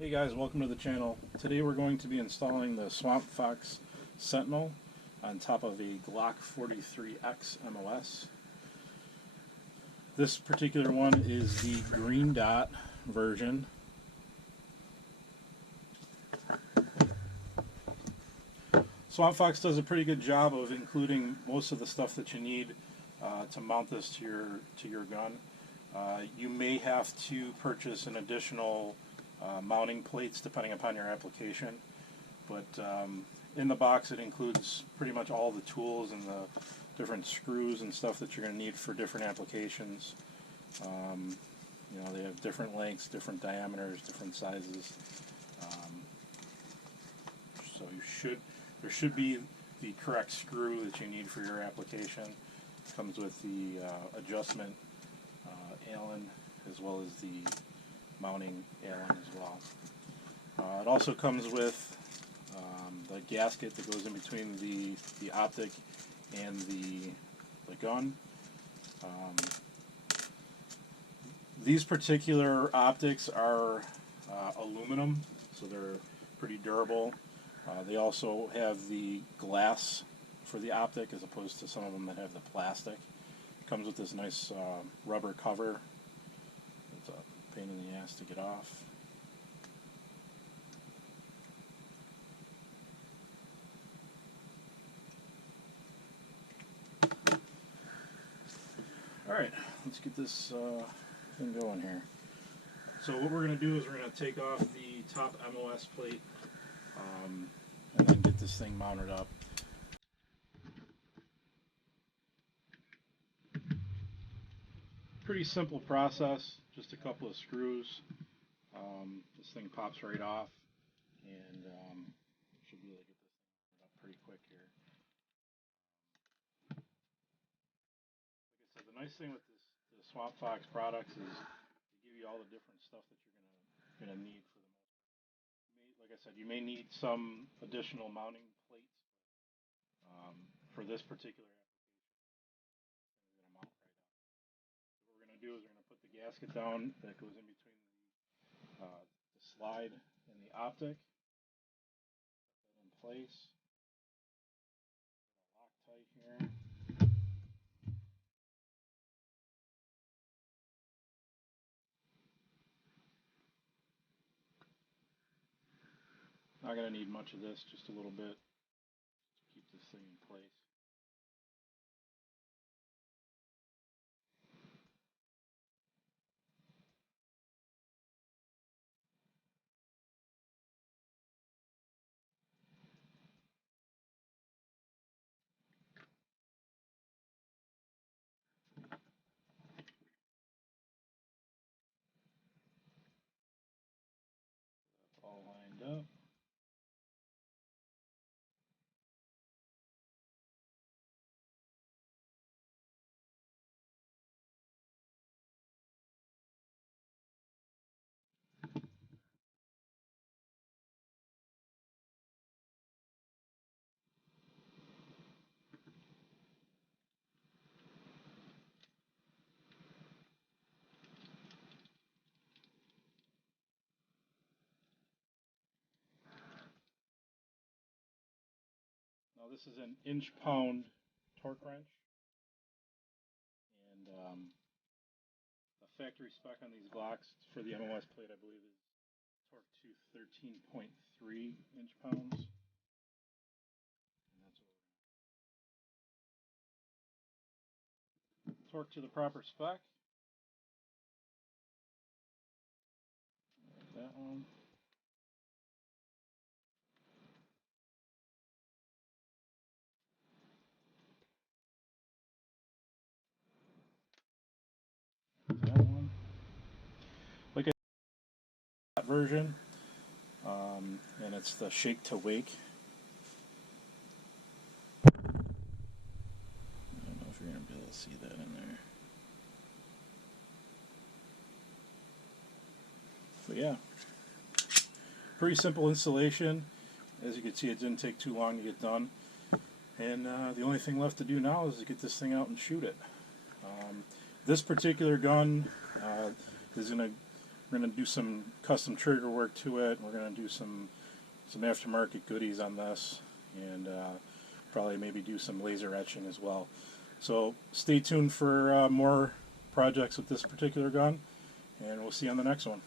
Hey guys, welcome to the channel. Today we're going to be installing the Swampfox Sentinel on top of a Glock 43X MOS. This particular one is the green dot version. Swampfox does a pretty good job of including most of the stuff that you need to mount this to your gun. You may have to purchase an additional mounting plates depending upon your application, but in the box it includes pretty much all the tools and the different screws and stuff that you're going to need for different applications. You know, they have different lengths, different diameters, different sizes. So there should be the correct screw that you need for your application. It comes with the adjustment Allen as well as the mounting Allen as well. It also comes with the gasket that goes in between the Optic and the gun. These particular optics are aluminum, so they're pretty durable. They also have the glass for the Optic as opposed to some of them that have the plastic. It comes with this nice rubber cover. It's a pain in the ass to get off. Alright, let's get this thing going here. So what we're going to do is we're going to take off the top MOS plate and then get this thing mounted up. Pretty simple process, just a couple of screws. This thing pops right off, and should be able to get this thing up pretty quick here. Like I said, the nice thing with the Swampfox products is they give you all the different stuff that you're gonna need for the most part. Like I said, you may need some additional mounting plates. For this particular application, we're gonna mount right on. So what we're gonna do is we're gonna put the gasket down that goes in between the slide and the Optic. Put that in place. Loctite here. Not going to need much of this, just a little bit to keep this thing in place. That's all lined up. Now this is an inch-pound torque wrench, and the factory spec on these Glocks for the MOS plate, I believe, is torque to 13.3 inch-pounds. And that's what we're going to torque to the proper spec. Like that one. That one. Like I said, that version, and it's the shake to wake. I don't know if you're going to be able to see that in there. But yeah, pretty simple installation. As you can see, it didn't take too long to get done. And the only thing left to do now is to get this thing out and shoot it. This particular gun is going to we're going to do some custom trigger work to it. We're going to do some aftermarket goodies on this, and probably maybe do some laser etching as well. So stay tuned for more projects with this particular gun, and we'll see you on the next one.